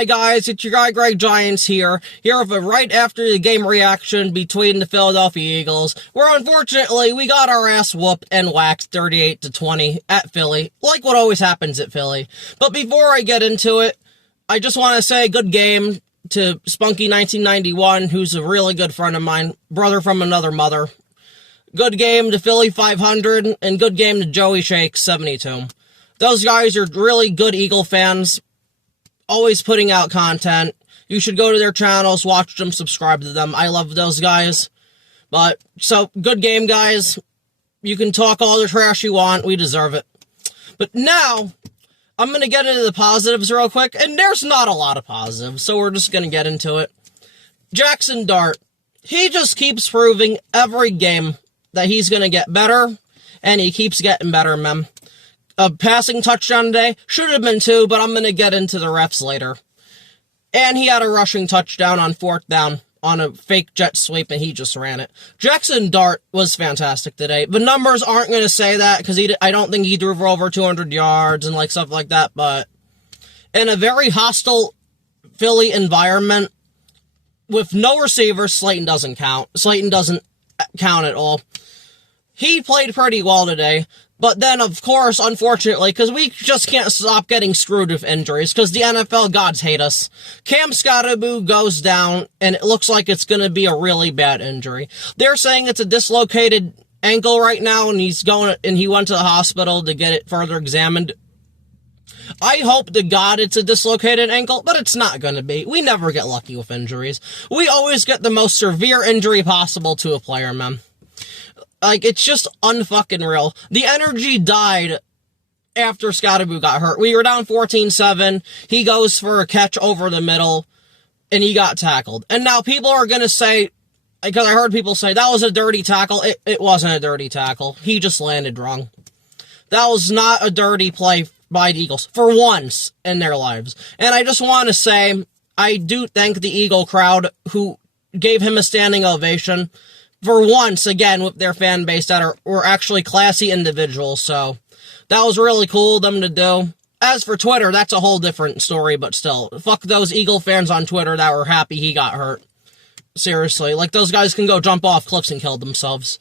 Hi guys, it's your guy Greg Giants here with a right after the game reaction between the Philadelphia Eagles, where unfortunately we got our ass whooped and waxed 38-20 at Philly, like what always happens at Philly. But before I get into it, I just want to say good game to Spunky1991, who's a really good friend of mine, brother from another mother. Good game to Philly 500, and good game to Joey Shakes 72. Those guys are really good Eagle fans, always putting out content. You should go to their channels, watch them, subscribe to them. I love those guys. But, so, good game, guys. You can talk all the trash you want. We deserve it. But now, I'm going to get into the positives real quick. And there's not a lot of positives, so we're just going to get into it. Jackson Dart. He just keeps proving every game that he's going to get better. And he keeps getting better, man. A passing touchdown today. Should have been 2, but I'm going to get into the refs later. And he had a rushing touchdown on 4th down on a fake jet sweep, and he just ran it. Jackson Dart was fantastic today. The numbers aren't going to say that, because I don't think he threw for over 200 yards and like stuff like that, but in a very hostile Philly environment, with no receivers, Slayton doesn't count. Slayton doesn't count at all. He played pretty well today. But then, of course, unfortunately, because we just can't stop getting screwed with injuries, because the NFL gods hate us. Cam Scottaboo goes down, and it looks like it's going to be a really bad injury. They're saying it's a dislocated ankle right now, and he went to the hospital to get it further examined. I hope to God it's a dislocated ankle, but it's not going to be. We never get lucky with injuries. We always get the most severe injury possible to a player, man. Like, it's just unfucking real. The energy died after Scottaboo got hurt. We were down 14-7. He goes for a catch over the middle, and he got tackled. And now people are going to say, because I heard people say, that was a dirty tackle. It wasn't a dirty tackle. He just landed wrong. That was not a dirty play by the Eagles, for once in their lives. And I just want to say, I do thank the Eagle crowd who gave him a standing ovation. For once, again, with their fan base that were actually classy individuals, so that was really cool of them to do. As for Twitter, that's a whole different story, but still, fuck those Eagle fans on Twitter that were happy he got hurt. Seriously, like, those guys can go jump off cliffs and kill themselves.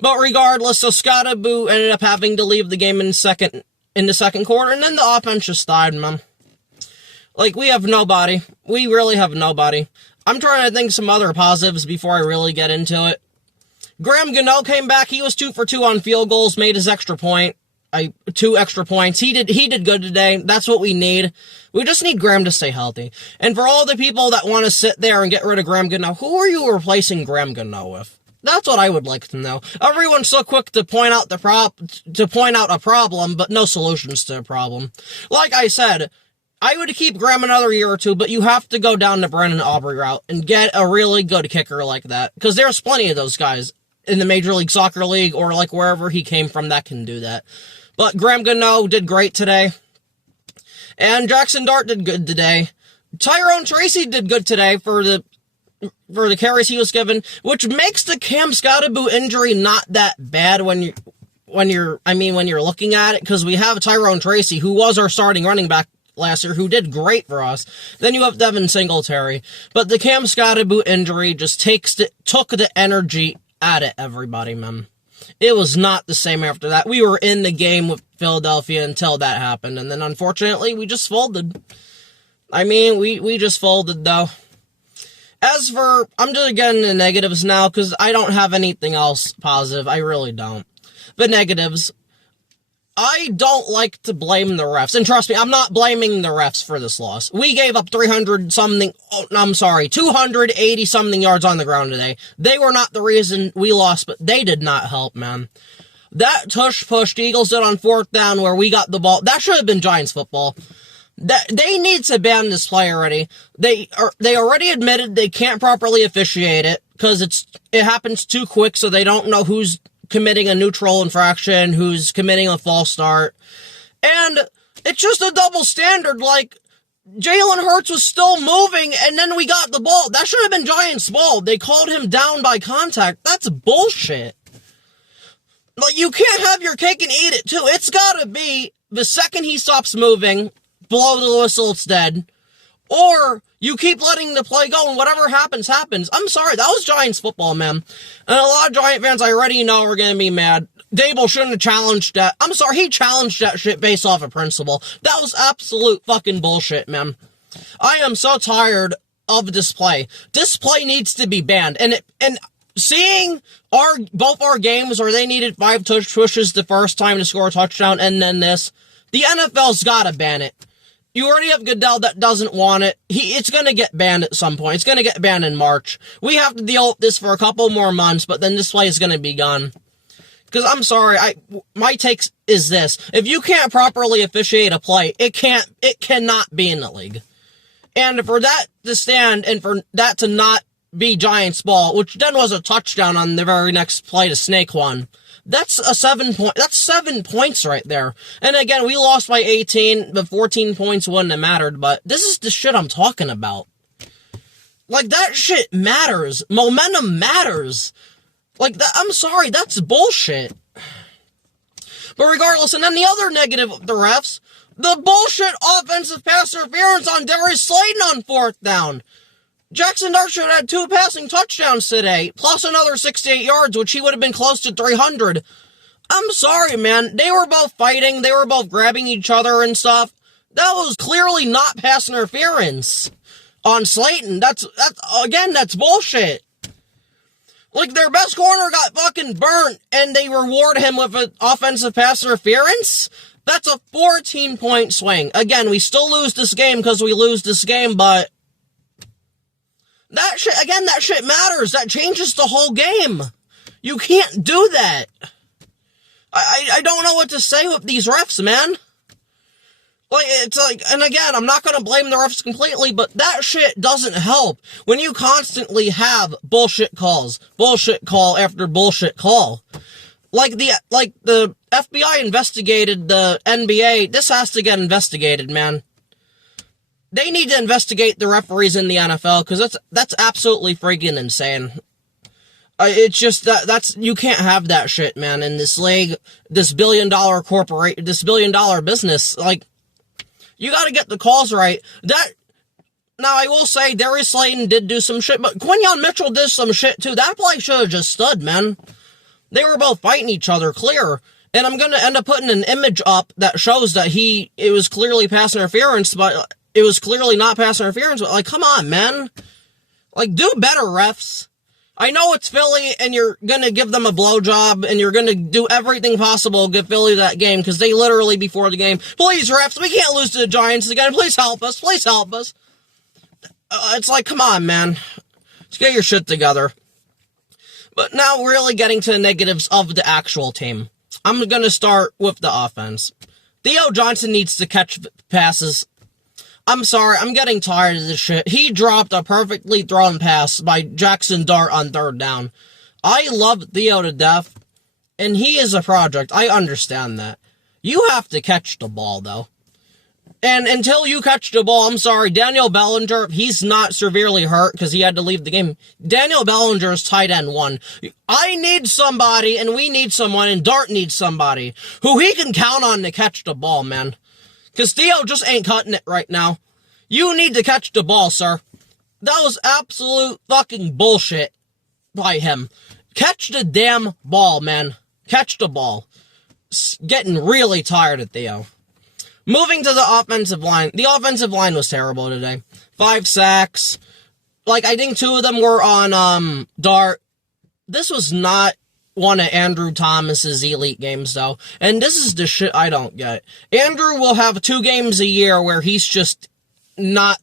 But regardless, so Scottaboo ended up having to leave the game in the second quarter, and then the offense just died, man. Like, we have nobody. We really have nobody. I'm trying to think some other positives before I really get into it. Graham Gano came back. He was 2 for 2 on field goals, made his extra point. 2 extra points. He did good today. That's what we need. We just need Graham to stay healthy. And for all the people that want to sit there and get rid of Graham Gano, who are you replacing Graham Gano with? That's what I would like to know. Everyone's so quick to point out a problem, but no solutions to a problem. Like I said, I would keep Graham another year or 2, but you have to go down the Brennan Aubrey route and get a really good kicker like that. Because there's plenty of those guys in the Major League Soccer League or like wherever he came from that can do that. But Graham Gano did great today. And Jackson Dart did good today. Tyrone Tracy did good today for the carries he was given, which makes the Cam Scottaboo injury not that bad when you're looking at it, because we have Tyrone Tracy, who was our starting running back last year, who did great for us. Then you have Devin Singletary. But the Cam Scottaboo injury just took the energy out of everybody, man. It was not the same after that. We were in the game with Philadelphia until that happened, and then unfortunately we just folded. We just folded, though. As for, I'm just getting the negatives now, because I don't have anything else positive. I really don't. The negatives. I don't like to blame the refs. And trust me, I'm not blaming the refs for this loss. We gave up 280-something yards on the ground today. They were not the reason we lost, but they did not help, man. That tush-push the Eagles did on 4th down where we got the ball, that should have been Giants football. They need to ban this play already. They already admitted they can't properly officiate it, because it happens too quick, so they don't know who's committing a neutral infraction, who's committing a false start. And it's just a double standard. Like, Jalen Hurts was still moving, and then we got the ball. That should have been Giants' ball. They called him down by contact. That's bullshit. Like, you can't have your cake and eat it, too. It's gotta be, the second he stops moving, blow the whistle, it's dead. or you keep letting the play go and whatever happens, happens. I'm sorry, that was Giants football, man. And a lot of Giant fans I already know are going to be mad. Dable shouldn't have challenged that. I'm sorry, he challenged that shit based off of principle. That was absolute fucking bullshit, man. I am so tired of this play. This play needs to be banned. And seeing both our games where they needed 5 pushes the first time to score a touchdown and then this, the NFL's gotta ban it. You already have Goodell that doesn't want it. It's gonna get banned at some point. It's gonna get banned in March. We have to deal with this for a couple more months, but then this play is gonna be gone. Because I'm sorry, my take is this. If you can't properly officiate a play, it cannot be in the league. And for that to stand and for that to not be Giants ball, which then was a touchdown on the very next play to Snaquan, that's 7 points right there. And again, we lost by 18, but 14 points wouldn't have mattered, but this is the shit I'm talking about. Like, that shit matters. Momentum matters. Like, that, I'm sorry, that's bullshit. But regardless, and then the other negative of the refs, the bullshit offensive pass interference on Darius Slayton on 4th down. Jackson Dart should have had 2 passing touchdowns today, plus another 68 yards, which he would have been close to 300. I'm sorry, man. They were both fighting, they were both grabbing each other and stuff. That was clearly not pass interference on Slayton. That's bullshit. Like, their best corner got fucking burnt, and they reward him with an offensive pass interference? That's a 14-point swing. Again, we still lose this game because we lose this game, but that shit matters. That changes the whole game. You can't do that. I don't know what to say with these refs, man. Like, it's like, and again, I'm not gonna blame the refs completely, but that shit doesn't help when you constantly have bullshit calls. Bullshit call after bullshit call. Like the FBI investigated the NBA, this has to get investigated, man. They need to investigate the referees in the NFL, because that's absolutely freaking insane. It's just that's you can't have that shit, man, in this league, this billion-dollar corporate, this billion-dollar business. Like, you gotta get the calls right. Now, I will say, Darius Slayton did do some shit, but Quinyon Mitchell did some shit, too. That play should have just stood, man. They were both fighting each other, clear. And I'm gonna end up putting an image up that shows that it was clearly pass interference, but it was clearly not pass interference, but, like, come on, man. Like, do better, refs. I know it's Philly, and you're gonna give them a blowjob, and you're gonna do everything possible to give Philly that game, because they literally, before the game, please, refs, we can't lose to the Giants again, please help us, please help us. It's like, come on, man. Let's get your shit together. But now, really getting to the negatives of the actual team. I'm gonna start with the offense. Theo Johnson needs to catch passes. I'm sorry, I'm getting tired of this shit. He dropped a perfectly thrown pass by Jackson Dart on 3rd down. I love Theo to death, and he is a project. I understand that. You have to catch the ball, though. And until you catch the ball, I'm sorry, Daniel Bellinger, he's not severely hurt because he had to leave the game. Daniel Bellinger is tight end 1. I need somebody, and we need someone, and Dart needs somebody who he can count on to catch the ball, man. Because Theo just ain't cutting it right now. You need to catch the ball, sir. That was absolute fucking bullshit by him. Catch the damn ball, man. Catch the ball. Getting really tired of Theo. Moving to the offensive line. The offensive line was terrible today. 5 sacks. Like, I think 2 of them were on, Dart. This was not one of Andrew Thomas's elite games, though. And this is the shit I don't get. Andrew will have 2 games a year where he's just not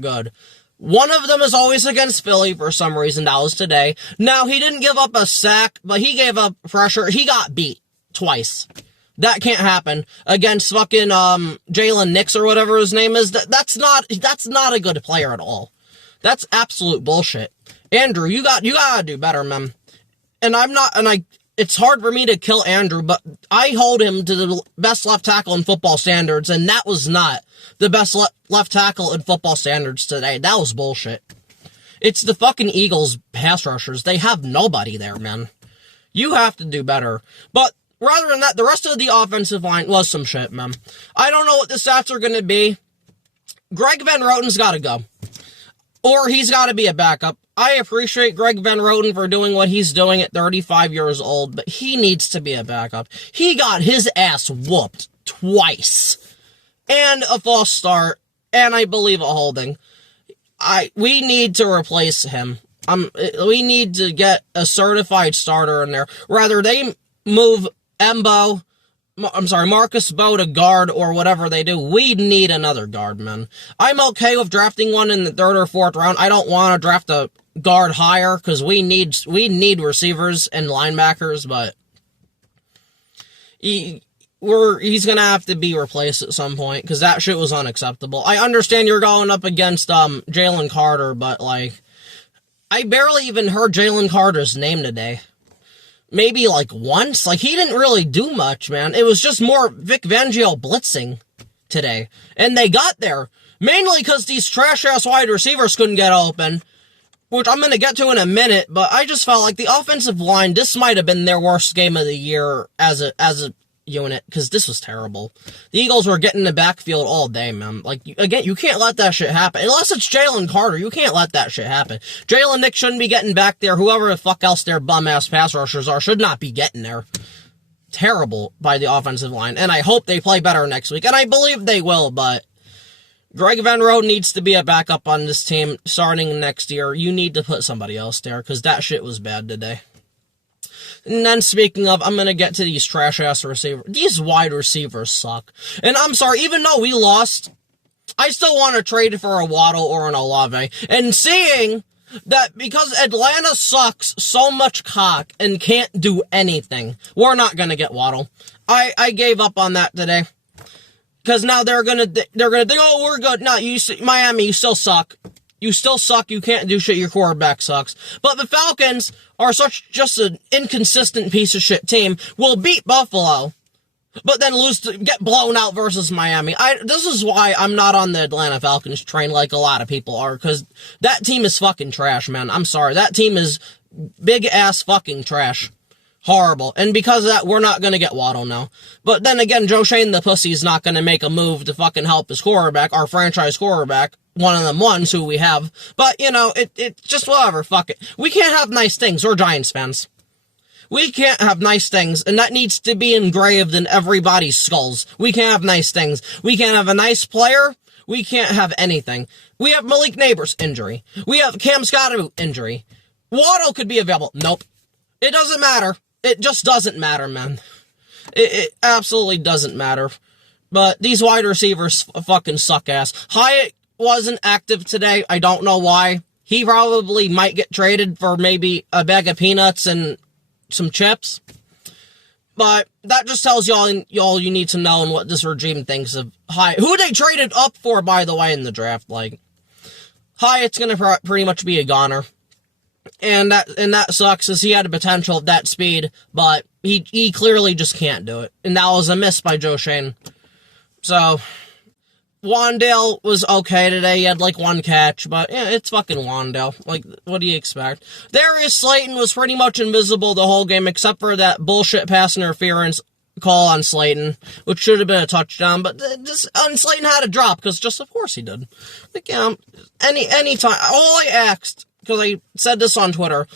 good. One of them is always against Philly for some reason. That was today. Now, he didn't give up a sack, but he gave up pressure. He got beat twice. That can't happen against fucking, Jalen Nix or whatever his name is. That's not a good player at all. That's absolute bullshit. Andrew, you gotta do better, man. And it's hard for me to kill Andrew, but I hold him to the best left tackle in football standards, and that was not the best left tackle in football standards today. That was bullshit. It's the fucking Eagles pass rushers. They have nobody there, man. You have to do better. But rather than that, the rest of the offensive line was some shit, man. I don't know what the stats are gonna be. Greg Van Roten's got to go. Or he's got to be a backup. I appreciate Greg Van Roten for doing what he's doing at 35 years old, but he needs to be a backup. He got his ass whooped twice. And a false start, and I believe a holding. We need to replace him. We need to get a certified starter in there. Rather, they move Marcus Bowe to guard or whatever they do. We need another guard, man. I'm okay with drafting one in the 3rd or 4th round. I don't want to draft a guard higher because we need receivers and linebackers, but he's gonna have to be replaced at some point because that shit was unacceptable. I understand you're going up against Jalen Carter, but like I barely even heard Jalen Carter's name today. Maybe like once. Like he didn't really do much, man. It was just more Vic Fangio blitzing today, and they got there mainly because these trash ass wide receivers couldn't get open. Which I'm going to get to in a minute, but I just felt like the offensive line, this might have been their worst game of the year as a unit, because this was terrible. The Eagles were getting the backfield all day, man. Like, again, you can't let that shit happen. Unless it's Jalen Carter, you can't let that shit happen. Jalen Nick shouldn't be getting back there. Whoever the fuck else their bum-ass pass rushers are should not be getting there. Terrible by the offensive line, and I hope they play better next week, and I believe they will, but Greg Van Roten needs to be a backup on this team starting next year. You need to put somebody else there, because that shit was bad today. And then speaking of, I'm going to get to these trash-ass receivers. These wide receivers suck. And I'm sorry, even though we lost, I still want to trade for a Waddle or an Olave. And seeing that because Atlanta sucks so much cock and can't do anything, we're not going to get Waddle. I gave up on that today. Because now they're gonna think, oh, we're good. No, Miami, you still suck. You still suck. You can't do shit. Your quarterback sucks. But the Falcons are just an inconsistent piece of shit team. Will beat Buffalo, but then get blown out versus Miami. This is why I'm not on the Atlanta Falcons train like a lot of people are, because that team is fucking trash, man. I'm sorry. That team is big ass fucking trash. Horrible. And because of that, we're not going to get Waddle now. But then again, Joe Shane the pussy's not going to make a move to fucking help his quarterback, our franchise quarterback, one of them ones who we have. But, you know, it just whatever, fuck it. We can't have nice things. We're Giants fans. We can't have nice things, and that needs to be engraved in everybody's skulls. We can't have nice things. We can't have a nice player. We can't have anything. We have Malik Neighbors injury. We have Cam Scotty injury. Waddle could be available. Nope. It doesn't matter. It just doesn't matter, man. It absolutely doesn't matter. But these wide receivers fucking suck ass. Hyatt wasn't active today. I don't know why. He probably might get traded for maybe a bag of peanuts and some chips. But that just tells y'all you need to know and what this regime thinks of Hyatt. Who they traded up for, by the way, in the draft. Like, Hyatt's gonna pretty much be a goner. And that sucks, as he had the potential of that speed, but he clearly just can't do it. And that was a miss by Joe Shane. So, Wandale was okay today. He had like one catch, but yeah, it's fucking Wandale. Like, what do you expect? Darius Slayton was pretty much invisible the whole game, except for that bullshit pass interference call on Slayton, which should have been a touchdown, but Slayton had a drop, because just of course he did. Like, yeah, any time. All I asked, because I said this on Twitter,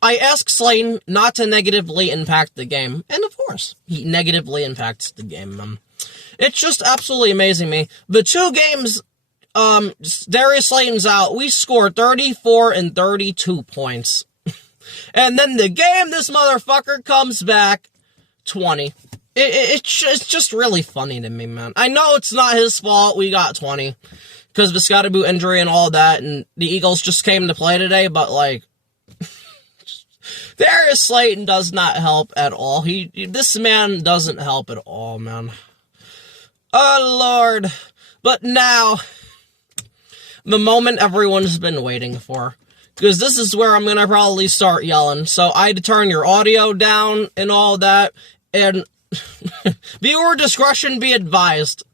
I asked Slayton not to negatively impact the game. And of course, he negatively impacts the game. It's just absolutely amazing me. The 2 games, Darius Slayton's out, we scored 34 and 32 points. And then the game, this motherfucker comes back 20. It's just really funny to me, man. I know it's not his fault we got 20. Because of the Scotty Boot injury and all that, and the Eagles just came to play today, but, like, Darius Slayton does not help at all. This man doesn't help at all, man. Oh, Lord. But now, the moment everyone's been waiting for. Because this is where I'm going to probably start yelling. So I had to turn your audio down and all that, and viewer discretion be advised.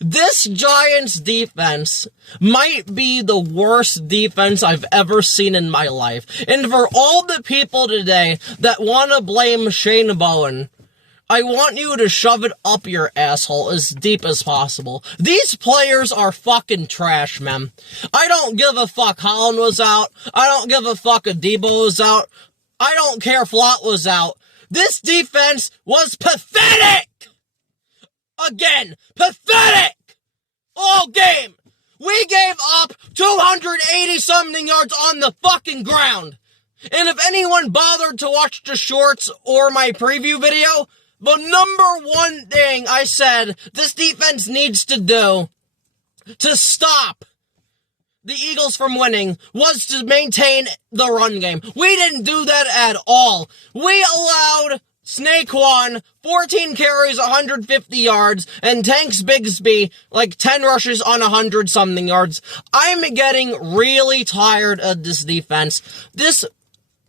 This Giants defense might be the worst defense I've ever seen in my life. And for all the people today that want to blame Shane Bowen, I want you to shove it up your asshole as deep as possible. These players are fucking trash, man. I don't give a fuck Holland was out. I don't give a fuck if Debo was out. I don't care if Flott was out. This defense was pathetic! Again, pathetic! All game! We gave up 280-something yards on the fucking ground. And if anyone bothered to watch the shorts or my preview video, the number one thing I said this defense needs to do to stop the Eagles from winning was to maintain the run game. We didn't do that at all. We allowed Snaquan 14 carries, 150 yards, and Tanks Bigsby like 10 rushes on 100-something yards. I'm getting really tired of this defense. This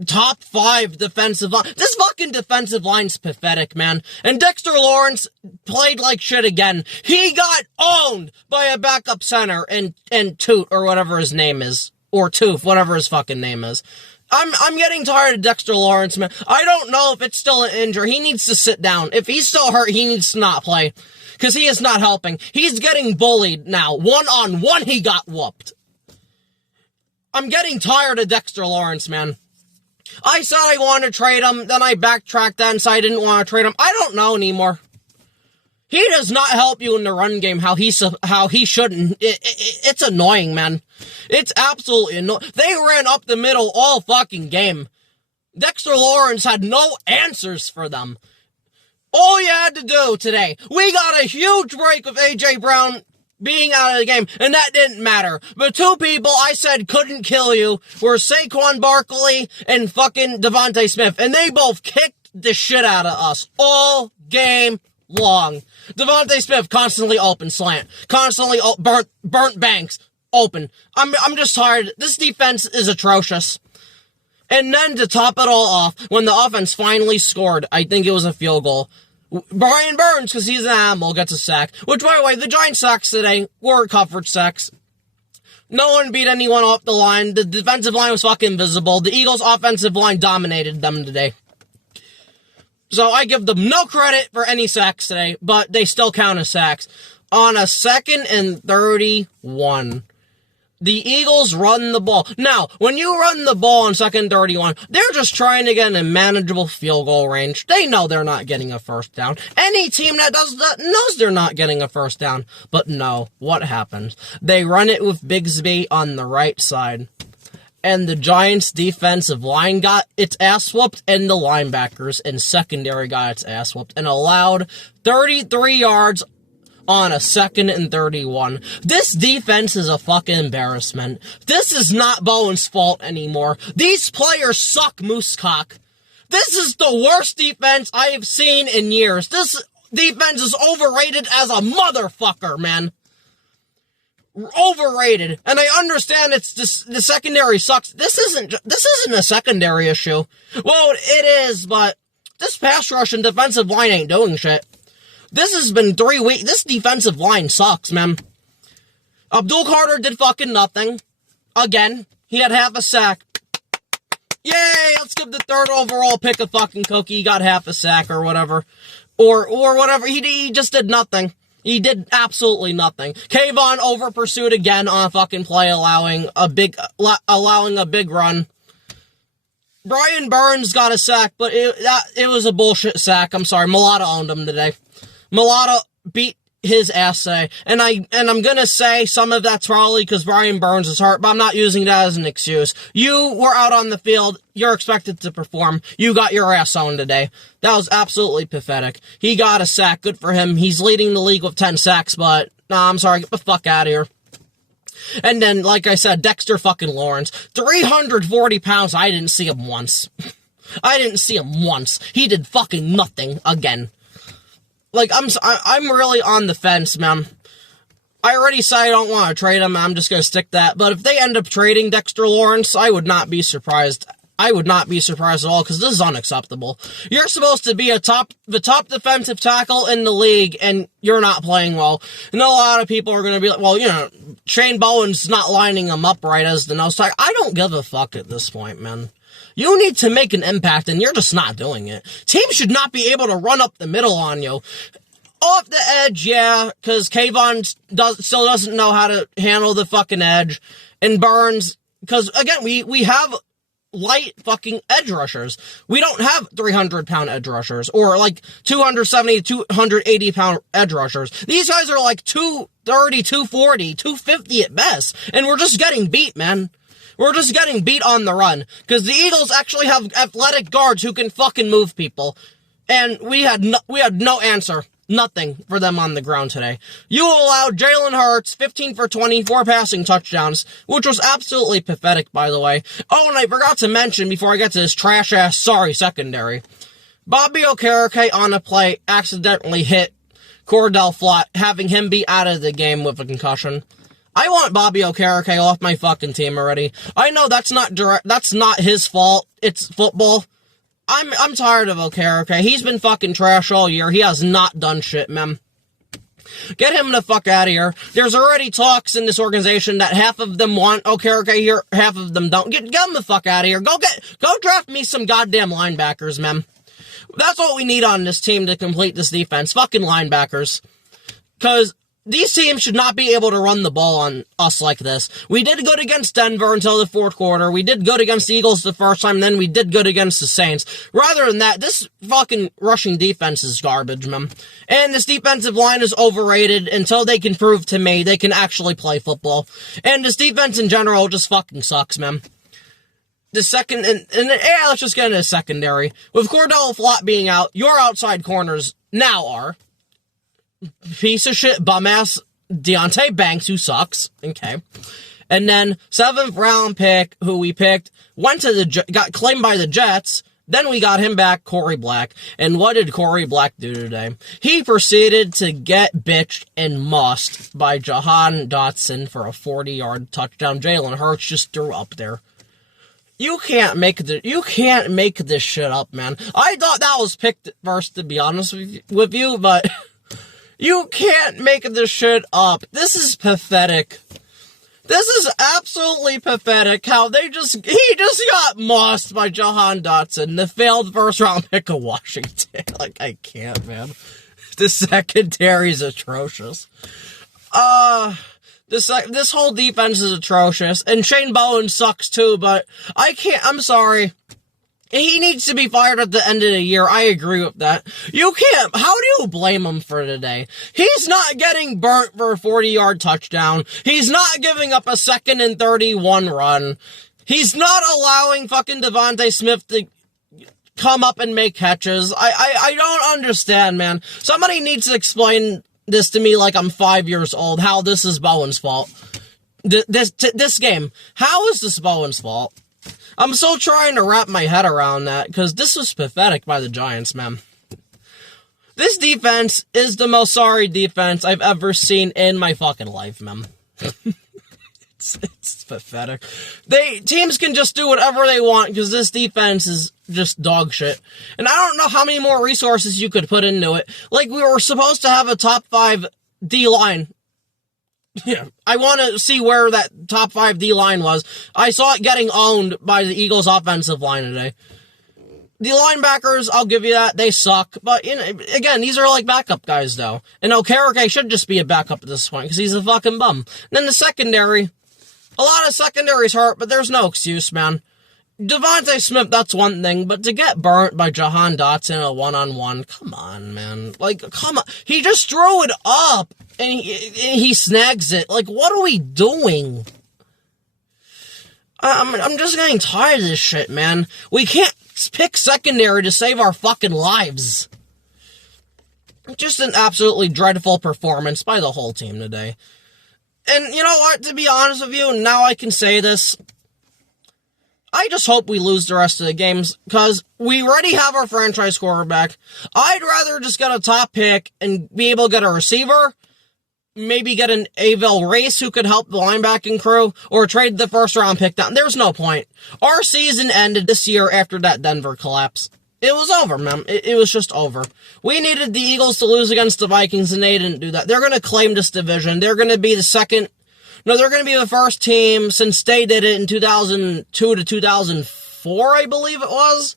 top 5 defensive line. This fucking defensive line's pathetic, man. And Dexter Lawrence played like shit again. He got owned by a backup center and Toot, or whatever his name is. Or Toof, whatever his fucking name is. I'm getting tired of Dexter Lawrence, man. I don't know if it's still an injury. He needs to sit down. If he's still hurt, he needs to not play. Because he is not helping. He's getting bullied now. One-on-one, he got whooped. I'm getting tired of Dexter Lawrence, man. I said I wanted to trade him, then I backtracked and said I didn't want to trade him. I don't know anymore. He does not help you in the run game how he shouldn't. It's annoying, man. It's absolutely annoying. They ran up the middle all fucking game. Dexter Lawrence had no answers for them. All you had to do today, we got a huge break of A.J. Brown being out of the game, and that didn't matter. But 2 people I said couldn't kill you were Saquon Barkley and fucking Devontae Smith, and they both kicked the shit out of us all game long. Devontae Smith constantly open slant, constantly burnt banks open. I'm just tired. This defense is atrocious. And then to top it all off, when the offense finally scored, I think it was a field goal, Brian Burns, because he's an animal, gets a sack. Which, by the way, the Giants sacks today were coverage sacks. No one beat anyone off the line. The defensive line was fucking invisible. The Eagles' offensive line dominated them today. So I give them no credit for any sacks today, but they still count as sacks. On a 2nd and 31, the Eagles run the ball. Now, when you run the ball on 2nd and 31, they're just trying to get in a manageable field goal range. They know they're not getting a first down. Any team that does that knows they're not getting a first down. But no, what happens? They run it with Bigsby on the right side. And the Giants' defensive line got its ass whooped, and the linebackers and secondary got its ass whooped, and allowed 33 yards on a 2nd and 31. This defense is a fucking embarrassment. This is not Bowen's fault anymore. These players suck, Moosecock. This is the worst defense I have seen in years. This defense is overrated as a motherfucker, man. Overrated. And I understand it's just, the secondary sucks. This isn't a secondary issue. Well, it is, but this pass rush and defensive line ain't doing shit. This has been 3 weeks. This defensive line sucks, man. Abdul Carter did fucking nothing. Again, he had half a sack. Yay, let's give the 3rd overall pick a fucking cookie. He got half a sack or whatever. Or whatever. He just did nothing. He did absolutely nothing. Kayvon over pursued again on a fucking play, allowing a big run. Brian Burns got a sack, but it was a bullshit sack. I'm sorry. Mulata owned him today. Mulata beat his ass today. And I'm gonna say some of that's probably because Brian Burns is hurt, but I'm not using that as an excuse. You were out on the field. You're expected to perform. You got your ass owned today. That was absolutely pathetic. He got a sack. Good for him. He's leading the league with 10 sacks, but nah, I'm sorry. Get the fuck out of here. And then, like I said, Dexter fucking Lawrence. 340 pounds. I didn't see him once. I didn't see him once. He did fucking nothing again. Like, I'm really on the fence, man. I already said I don't want to trade him. I'm just going to stick that. But if they end up trading Dexter Lawrence, I would not be surprised. I would not be surprised at all, because this is unacceptable. You're supposed to be the top defensive tackle in the league, and you're not playing well. And a lot of people are going to be like, well, you know, Shane Bowen's not lining him up right as the nose tackle. I don't give a fuck at this point, man. You need to make an impact, and you're just not doing it. Teams should not be able to run up the middle on you. Off the edge, yeah, because Kayvon still doesn't know how to handle the fucking edge. And Burns, because, again, we have light fucking edge rushers. We don't have 300-pound edge rushers, or like 270, 280-pound edge rushers. These guys are like 230, 240, 250 at best. And we're just getting beat, man. We're just getting beat on the run. Because the Eagles actually have athletic guards who can fucking move people. And we had no answer. Nothing for them on the ground today. You allowed Jalen Hurts 15 for 20, 4 passing touchdowns, which was absolutely pathetic, by the way. Oh, and I forgot to mention before I get to this trash-ass sorry secondary. Bobby Okereke on a play accidentally hit Cordell Flott, having him be out of the game with a concussion. I want Bobby Okereke off my fucking team already. I know that's not his fault. It's football. I'm tired of Okereke. He's been fucking trash all year. He has not done shit, man. Get him the fuck out of here. There's already talks in this organization that half of them want Okereke here, half of them don't. Get him the fuck out of here. Go draft me some goddamn linebackers, man. That's what we need on this team to complete this defense. Fucking linebackers. Because these teams should not be able to run the ball on us like this. We did good against Denver until the fourth quarter. We did good against the Eagles the first time, then we did good against the Saints. Rather than that, this fucking rushing defense is garbage, man. And this defensive line is overrated until they can prove to me they can actually play football. And this defense in general just fucking sucks, man. The second, let's just get into the secondary. With Cordell Flott being out, your outside corners now are piece of shit, bum-ass Deonte Banks, who sucks. Okay. And then 7th round pick, who we picked, got claimed by the Jets. Then we got him back, Corey Black. And what did Corey Black do today? He proceeded to get bitched and mussed by Jahan Dotson for a 40-yard touchdown. Jalen Hurts just threw up there. You can't make this shit up, man. I thought that was picked first, to be honest with you, but you can't make this shit up. This is pathetic. This is absolutely pathetic how he just got mossed by Jahan Dotson, the failed first round pick of Washington. Like, I can't, man. The secondary is atrocious. This whole defense is atrocious, and Shane Bowen sucks too, but I'm sorry. He needs to be fired at the end of the year. I agree with that. How do you blame him for today? He's not getting burnt for a 40-yard touchdown. He's not giving up a 2nd and 31 run. He's not allowing fucking Devontae Smith to come up and make catches. I don't understand, man. Somebody needs to explain this to me like I'm 5 years old, how this is Bowen's fault. This game, how is this Bowen's fault? I'm still trying to wrap my head around that, because this was pathetic by the Giants, man. This defense is the most sorry defense I've ever seen in my fucking life, man. It's pathetic. Teams can just do whatever they want, because this defense is just dog shit. And I don't know how many more resources you could put into it. Like, we were supposed to have a top 5 D-line. Yeah, I want to see where that top 5 D-line was. I saw it getting owned by the Eagles' offensive line today. The linebackers, I'll give you that, they suck. But, again, these are like backup guys, though. And Okereke should just be a backup at this point, because he's a fucking bum. And then the secondary, a lot of secondaries hurt, but there's no excuse, man. Devontae Smith, that's one thing, but to get burnt by Jahan Dotson a one-on-one, come on, man. Like, come on. He just threw it up, and he snags it. Like, what are we doing? I'm just getting tired of this shit, man. We can't pick secondary to save our fucking lives. Just an absolutely dreadful performance by the whole team today. And you know what, to be honest with you, now I can say this. I just hope we lose the rest of the games, because we already have our franchise quarterback. I'd rather just get a top pick and be able to get a receiver, maybe get an Avil Race who could help the linebacking crew, or trade the first round pick down. There's no point. Our season ended this year after that Denver collapse. It was over, man. It was just over. We needed the Eagles to lose against the Vikings, and they didn't do that. They're going to claim this division. They're going to be they're going to be the first team since they did it in 2002 to 2004. 4, I believe it was.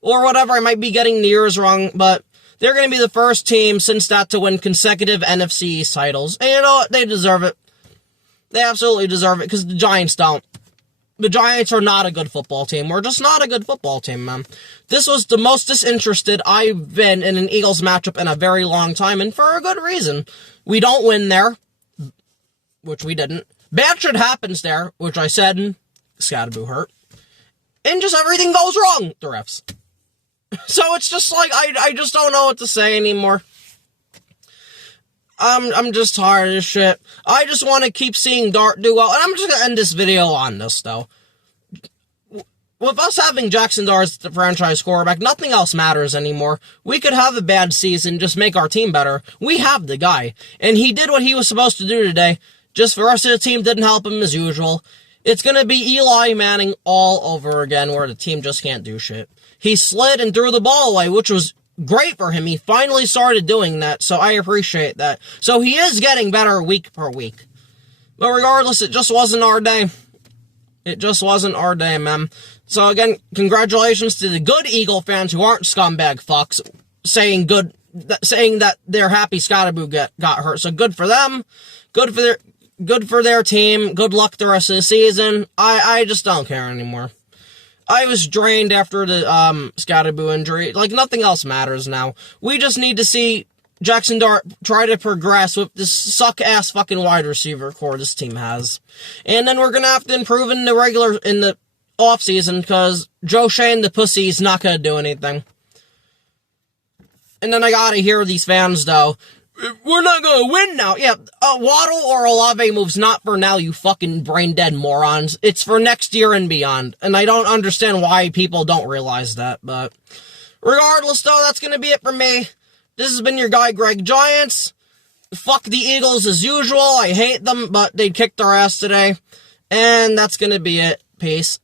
Or whatever, I might be getting the years wrong, but they're going to be the first team since that to win consecutive NFC East titles. And you know what? They deserve it. They absolutely deserve it, because the Giants don't. The Giants are not a good football team. We're just not a good football team, man. This was the most disinterested I've been in an Eagles matchup in a very long time, and for a good reason. We don't win there, which we didn't. Bad shit happens there, which I said, Scatterboo hurt. And just everything goes wrong, the refs. So it's just like, I just don't know what to say anymore. I'm just tired of this shit. I just want to keep seeing Dart do well, and I'm just going to end this video on this, though. With us having Jackson Dart as the franchise quarterback, nothing else matters anymore. We could have a bad season, just make our team better. We have the guy, and he did what he was supposed to do today. Just the rest of the team didn't help him as usual. It's going to be Eli Manning all over again, where the team just can't do shit. He slid and threw the ball away, which was great for him. He finally started doing that, so I appreciate that. So he is getting better week per week. But regardless, it just wasn't our day. It just wasn't our day, man. So again, congratulations to the good Eagle fans who aren't scumbag fucks, saying that they're happy Scottaboo got hurt. So good for them. Good for their team. Good luck the rest of the season. I just don't care anymore. I was drained after the Scatterboo injury. Like, nothing else matters now. We just need to see Jackson Dart try to progress with this suck-ass fucking wide receiver core this team has. And then we're gonna have to improve in the offseason, because Joe Shane, the pussy, is not gonna do anything. And then I gotta hear these fans, though. We're not gonna win now. Yeah, Waddle or Olave moves not for now, you fucking brain-dead morons. It's for next year and beyond. And I don't understand why people don't realize that, but regardless, though, that's gonna be it for me. This has been your guy, Greg Giants. Fuck the Eagles as usual. I hate them, but they kicked our ass today. And that's gonna be it. Peace.